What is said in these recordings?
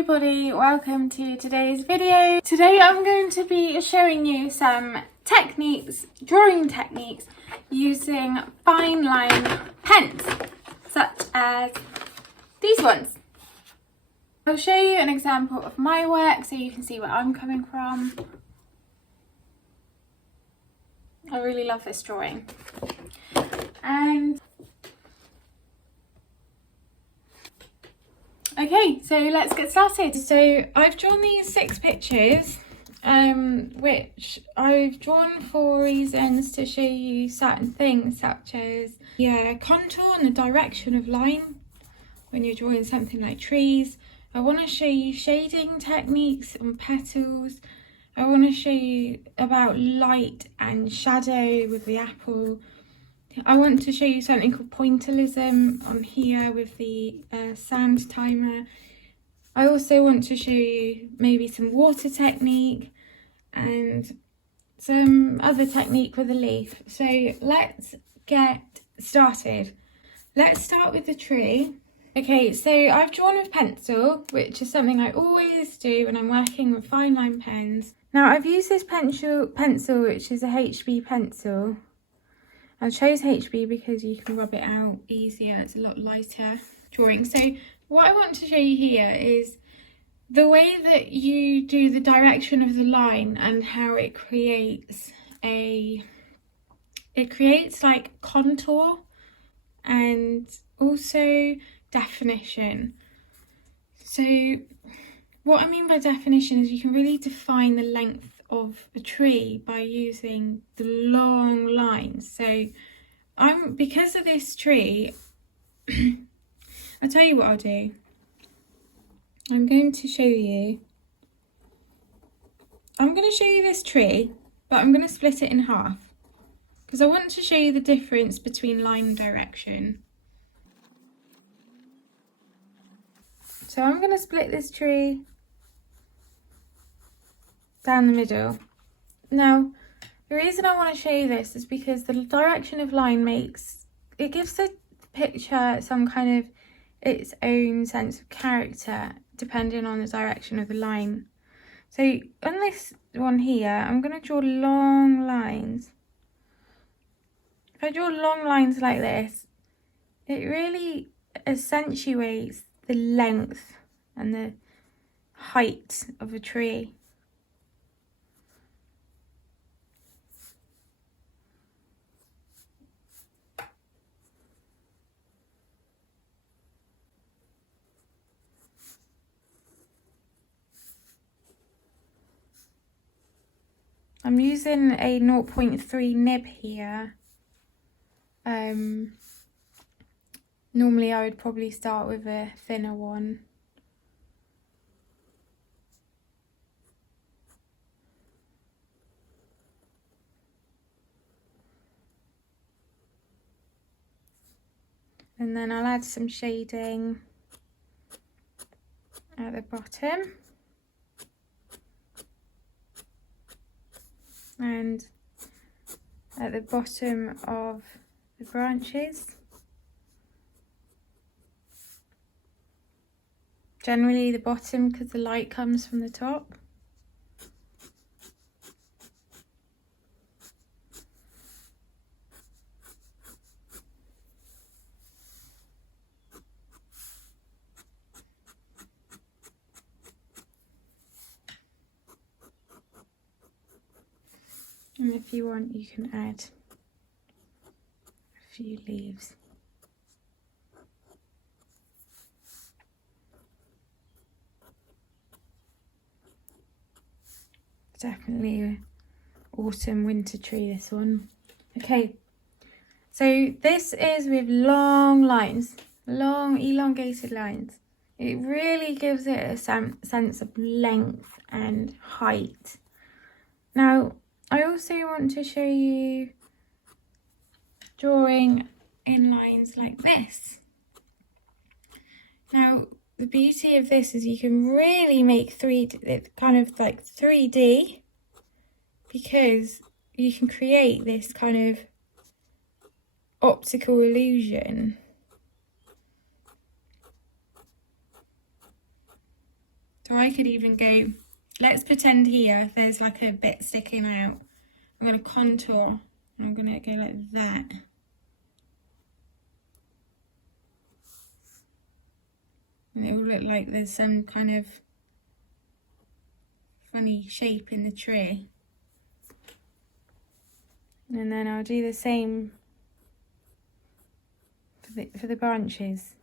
everybody, welcome to today's video. Today I'm going to be showing you some techniques, drawing techniques using fine line pens, such as these ones. I'll show you an example of my work so you can see where I'm coming from. I really love this drawing. Okay, so let's get started. So I've drawn these 6 pictures, which I've drawn for reasons to show you certain things, such as contour and the direction of line when you're drawing something like trees. I want to show you shading techniques on petals. I want to show you about light and shadow with the apple. I want to show you something called pointillism on here with the sand timer. I also want to show you maybe some water technique and some other technique with a leaf. So let's get started. Let's start with the tree. Okay, so I've drawn with pencil, which is something I always do when I'm working with fine line pens. Now I've used this pencil which is a HB pencil. I chose HB because you can rub it out easier, it's a lot lighter drawing. So what I want to show you here is the way that you do the direction of the line and how it creates like contour and also definition. So what I mean by definition is you can really define the length of a tree by using the long lines. So because of this tree, I'll tell you what I'll do. I'm going to show you this tree, but I'm going to split it in half because I want to show you the difference between line and direction. So I'm going to split this tree down the middle. Now, the reason I want to show you this is because the direction of line gives the picture some kind of its own sense of character depending on the direction of the line. So on this one here, I'm going to draw long lines. If I draw long lines like this, it really accentuates the length and the height of a tree. I'm using a 0.3 nib here. Normally I would probably start with a thinner one. And then I'll add some shading at the bottom. And at the bottom of the branches. Generally the bottom because the light comes from the top. And if you want, you can add a few leaves. Definitely an autumn winter tree, this one. Okay, so this is with long lines, long elongated lines. It really gives it a sense of length and height. Now, I also want to show you drawing in lines like this. Now, the beauty of this is you can really make it kind of like 3D because you can create this kind of optical illusion So I could even go, let's pretend here there's like a bit sticking out. I'm going to contour and I'm going to go like that. And it will look like there's some kind of funny shape in the tree. And then I'll do the same for the branches.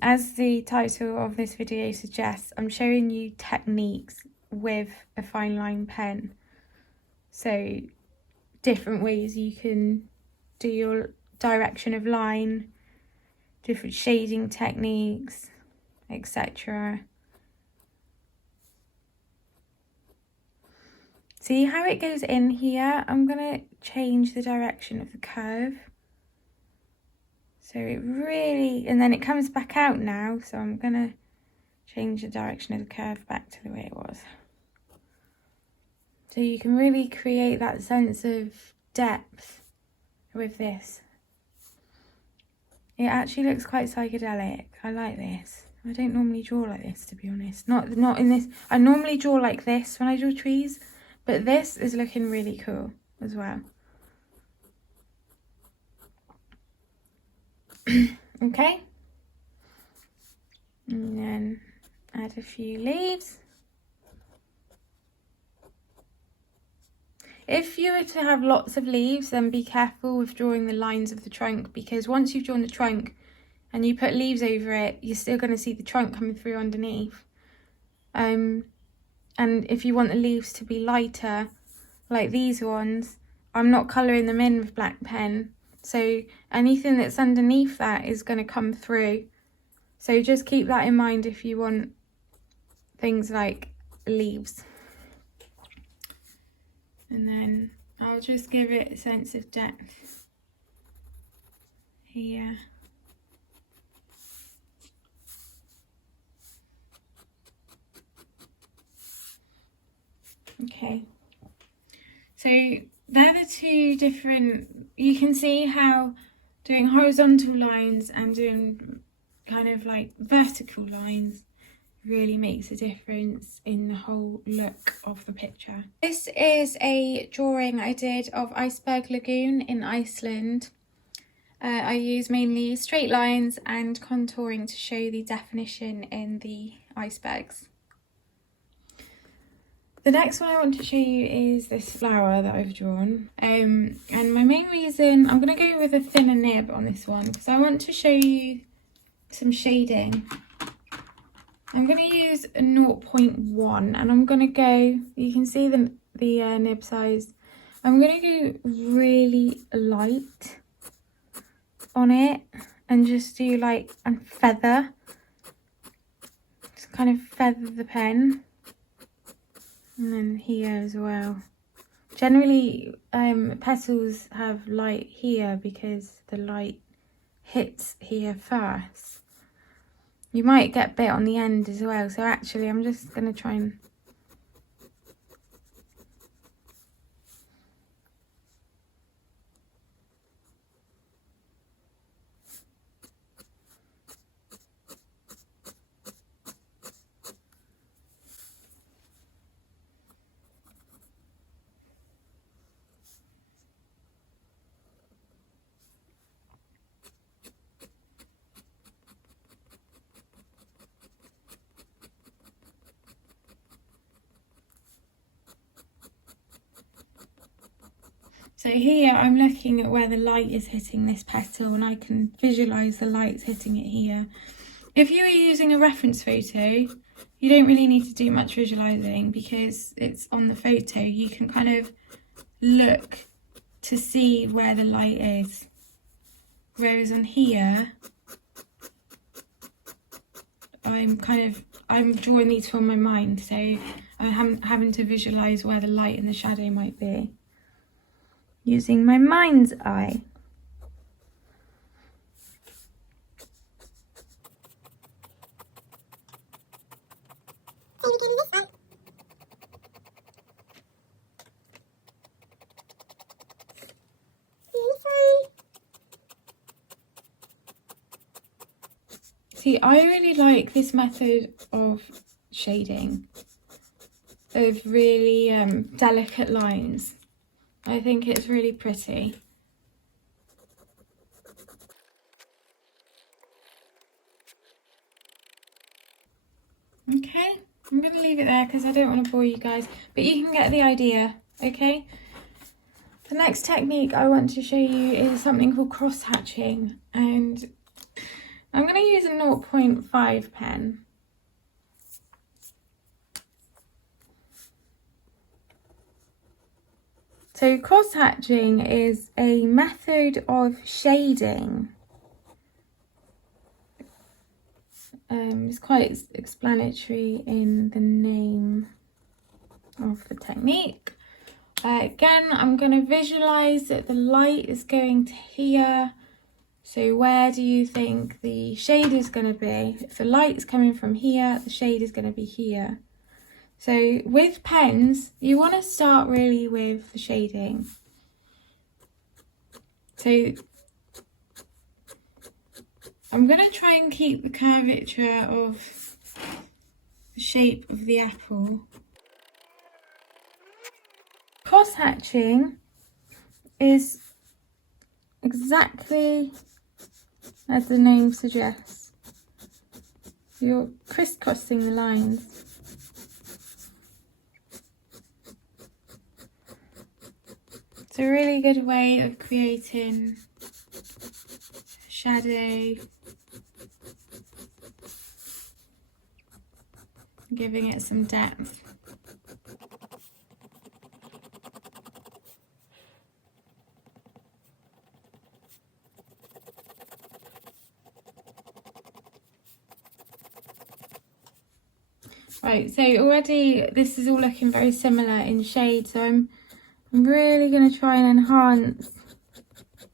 As the title of this video suggests, I'm showing you techniques with a fine line pen. So different ways you can do your direction of line, different shading techniques, etc. See how it goes in here? I'm going to change the direction of the curve. So it really, and then it comes back out now, so I'm going to change the direction of the curve back to the way it was. So you can really create that sense of depth with this. It actually looks quite psychedelic. I like this. I don't normally draw like this, to be honest. Not in this. I normally draw like this when I draw trees, but this is looking really cool as well. Okay, and then add a few leaves. If you were to have lots of leaves, then be careful with drawing the lines of the trunk, because once you've drawn the trunk and you put leaves over it, you're still going to see the trunk coming through underneath. And if you want the leaves to be lighter, like these ones, I'm not colouring them in with black pen. So anything that's underneath that is going to come through. So just keep that in mind if you want things like leaves. And then I'll just give it a sense of depth here. Okay. So they're the two different, you can see how doing horizontal lines and doing kind of like vertical lines really makes a difference in the whole look of the picture. This is a drawing I did of Iceberg Lagoon in Iceland. I use mainly straight lines and contouring to show the definition in the icebergs. The next one I want to show you is this flower that I've drawn. And my main reason, I'm going to go with a thinner nib on this one because I want to show you some shading. I'm going to use a 0.1 and I'm going to go, you can see the nib size. I'm going to go really light on it and just do like a feather. Just kind of feather the pen. And then here as well. Generally, petals have light here because the light hits here first. You might get a bit on the end as well. So actually, I'm just going to try and... So here I'm looking at where the light is hitting this petal and I can visualise the lights hitting it here. If you are using a reference photo, you don't really need to do much visualising because it's on the photo. You can kind of look to see where the light is. Whereas on here, I'm drawing these from my mind, so I'm having to visualise where the light and the shadow might be. Using my mind's eye. See, I really like this method of shading, of really delicate lines. I think it's really pretty. Okay, I'm going to leave it there because I don't want to bore you guys, but you can get the idea, okay? The next technique I want to show you is something called cross-hatching, and I'm going to use a 0.5 pen. So cross-hatching is a method of shading. It's quite explanatory in the name of the technique. Again, I'm going to visualize that the light is going to here. So where do you think the shade is going to be? If the light is coming from here, the shade is going to be here. So with pens, you want to start really with the shading. So I'm going to try and keep the curvature of the shape of the apple. Cross-hatching is exactly as the name suggests. You're crisscrossing the lines. It's a really good way of creating shadow, giving it some depth. Right, so already this is all looking very similar in shade, so I'm really going to try and enhance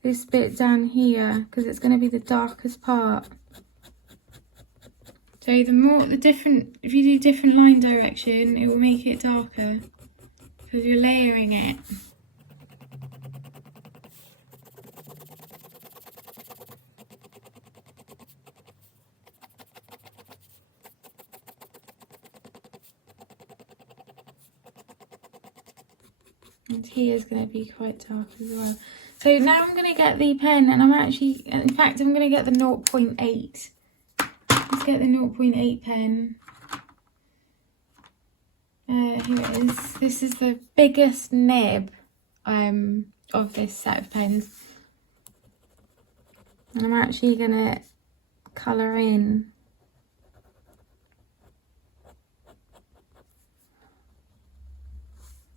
this bit down here because it's going to be the darkest part. So if you do different line direction, it will make it darker because you're layering it. And here is going to be quite dark as well. So now I'm going to get the pen, and in fact I'm going to get the 0.8. Let's get the 0.8 pen. Here it is. This is the biggest nib of this set of pens. And I'm actually going to colour in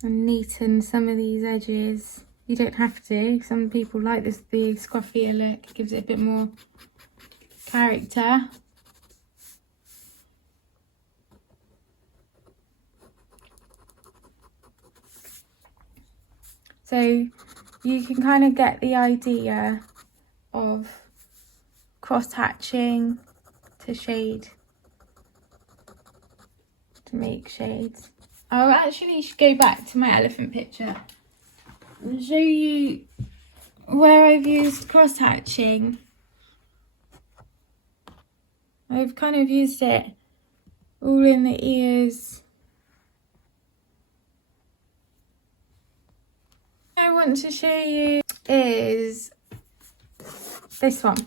and neaten some of these edges. You don't have to. Some people like the scruffier look. It gives it a bit more character. So you can kind of get the idea of cross-hatching to shade, to make shades. I'll actually go back to my elephant picture and show you where I've used cross-hatching. I've kind of used it all in the ears. I want to show you is this one.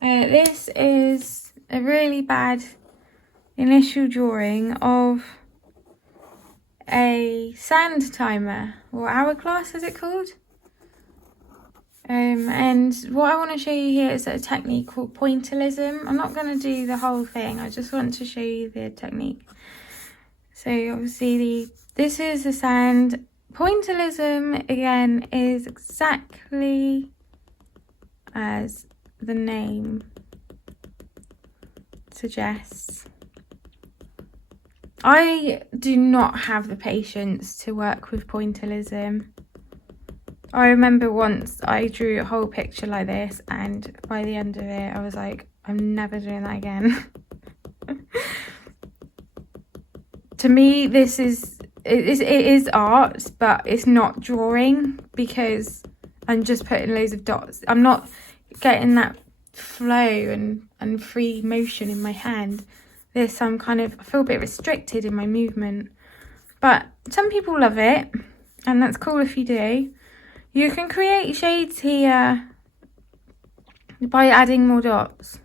This is a really bad initial drawing of a sand timer, or hourglass is it called? And what I want to show you here is a technique called pointillism. I'm not going to do the whole thing, I just want to show you the technique. So obviously this is the sand. Pointillism again is exactly as the name suggests. I do not have the patience to work with pointillism. I remember once I drew a whole picture like this, and by the end of it I was like, I'm never doing that again. To me, this is it is art, but it's not drawing because I'm just putting loads of dots. I'm not getting that flow and free motion in my hand. This I feel a bit restricted in my movement. But some people love it, and that's cool if you do. You can create shades here by adding more dots.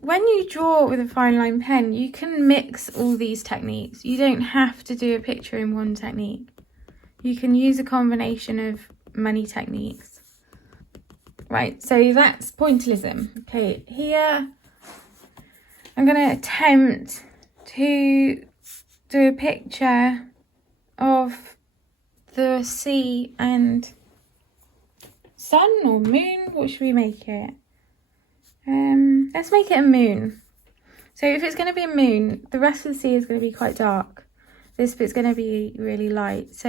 When you draw with a fine line pen, you can mix all these techniques. You don't have to do a picture in one technique. You can use a combination of many techniques. Right, so that's pointillism. Okay, here I'm going to attempt to do a picture of the sea and sun or moon. What should we make it? Let's make it a moon. So if it's going to be a moon, the rest of the sea is going to be quite dark. This bit's going to be really light. So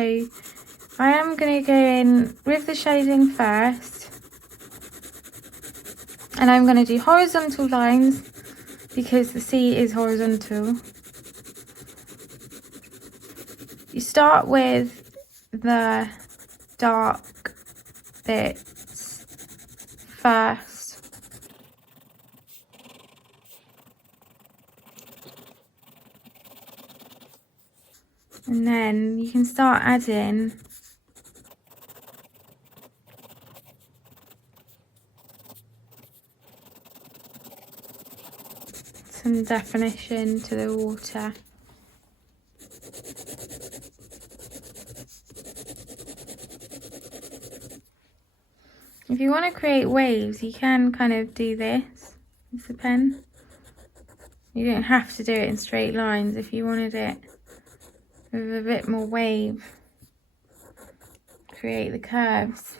I am going to go in with the shading first. And I'm going to do horizontal lines because the sea is horizontal. You start with the dark bits first. And then you can start adding some definition to the water. If you want to create waves, you can kind of do this with the pen. You don't have to do it in straight lines if you wanted it with a bit more wave. Create the curves.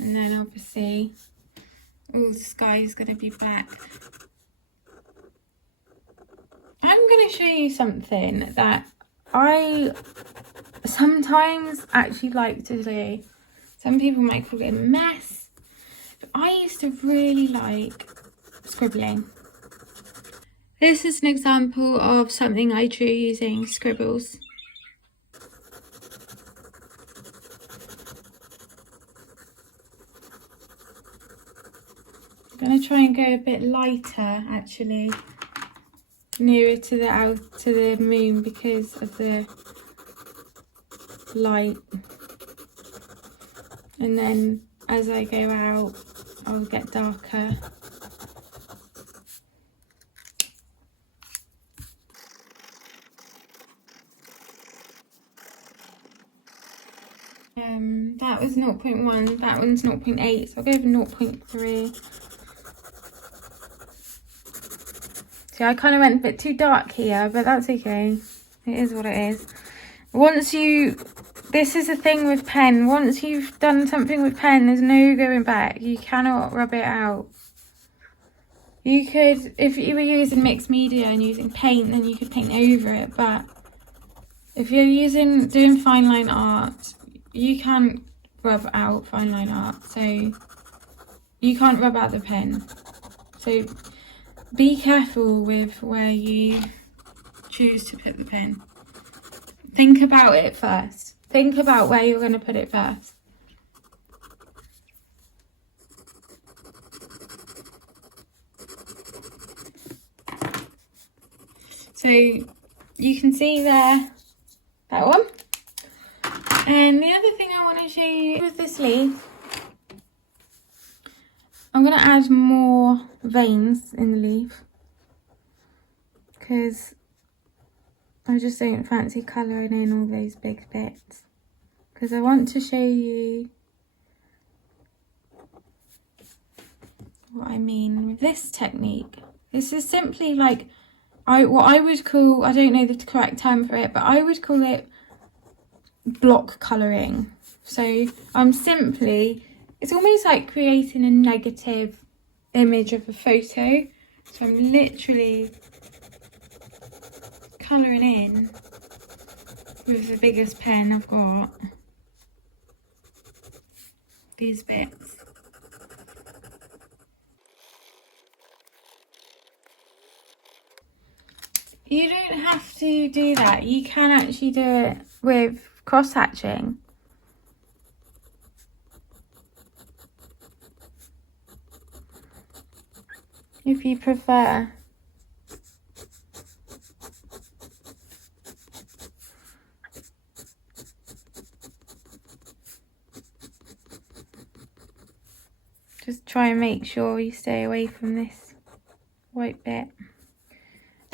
And then obviously all the sky is going to be black. I'm going to show you something that I sometimes actually like to do. Some people might call it a mess, but I used to really like scribbling. This is an example of something I drew using scribbles. I'm going to try and go a bit lighter actually, nearer to the moon because of the light, and then as I go out I'll get darker. That was 0.1, that one's 0.8, so I'll go with 0.3. See, I kind of went a bit too dark here, but that's okay. It is what it is. This is the thing with pen. Once you've done something with pen, there's no going back. You cannot rub it out. You could, if you were using mixed media and using paint, then you could paint over it. But if you're doing fine line art, you can't rub out fine line art. So you can't rub out the pen. So be careful with where you choose to put the pen. Think about it first. Think about where you're going to put it first. So you can see there, that one. And the other thing I want to show you with this leaf, I'm going to add more veins in the leaf because I just don't fancy colouring in all those big bits, because I want to show you what I mean with this technique. This is simply like what I would call, I don't know the correct term for it, but I would call it block colouring. So I'm simply, it's almost like creating a negative image of a photo. So I'm literally colouring in with the biggest pen I've got these bits. You don't have to do that. You can actually do it with cross hatching. If you prefer. Just try and make sure you stay away from this white bit.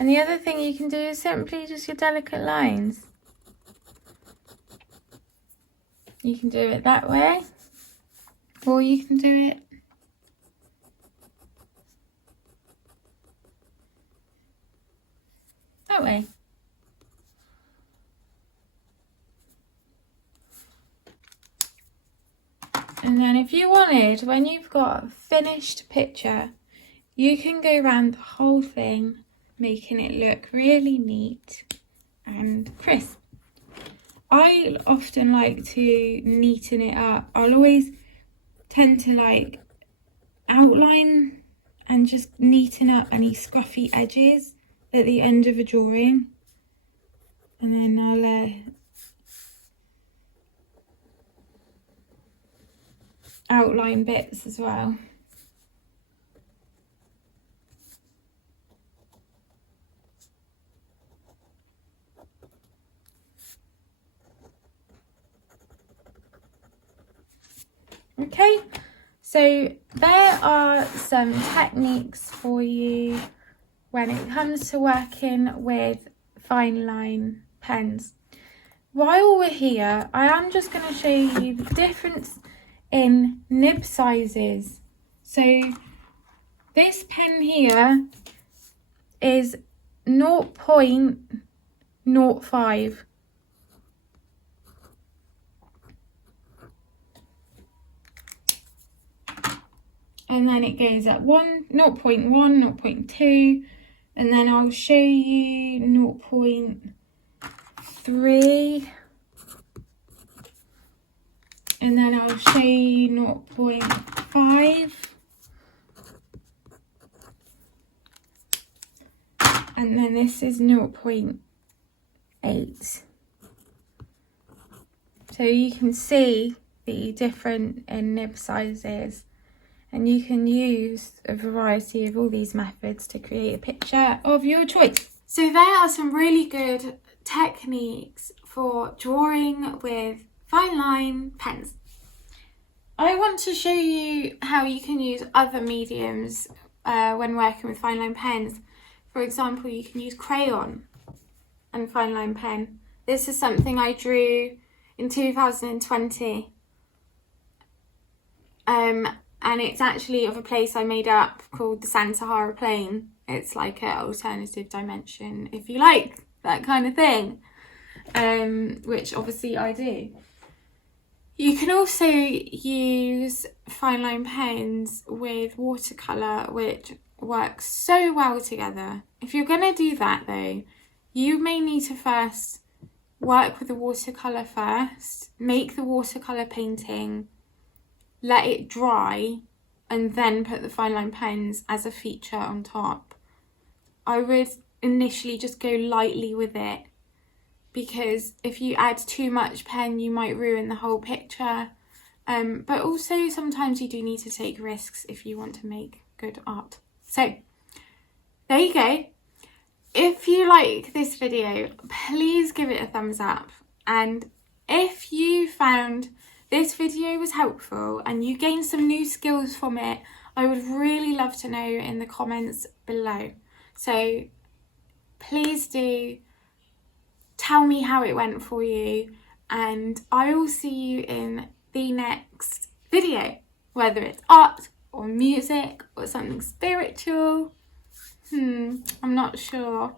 And the other thing you can do is simply just your delicate lines. You can do it that way, or you can do it that way. And then if you wanted, when you've got a finished picture, you can go around the whole thing, making it look really neat and crisp. I often like to neaten it up. I'll always tend to like outline and just neaten up any scruffy edges at the end of a drawing. And then I'll outline bits as well. Okay, so there are some techniques for you when it comes to working with fine line pens. While we're here, I am just going to show you the difference in nib sizes. So this pen here is 0.05. And then it goes at 0.1, 0.2, and then I'll show you 0.3, and then I'll show you 0.5, and then this is 0.8. So you can see the different in nib sizes. And you can use a variety of all these methods to create a picture of your choice. So there are some really good techniques for drawing with fine line pens. I want to show you how you can use other mediums when working with fine line pens. For example, you can use crayon and fine line pen. This is something I drew in 2020. And it's actually of a place I made up called the Sahara Plain. It's like an alternative dimension, if you like, that kind of thing, which obviously I do. You can also use fine line pens with watercolour, which works so well together. If you're going to do that though, you may need to first work with the watercolour first, make the watercolour painting, let it dry, and then put the fine line pens as a feature on top. I would initially just go lightly with it, because if you add too much pen you might ruin the whole picture, but also sometimes you do need to take risks if you want to make good art. So there you go. If you like this video, please give it a thumbs up, and if you found this video was helpful and you gained some new skills from it, I would really love to know in the comments below. So please do tell me how it went for you, and I will see you in the next video, whether it's art or music or something spiritual. I'm not sure.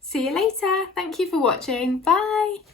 See you later. Thank you for watching. Bye.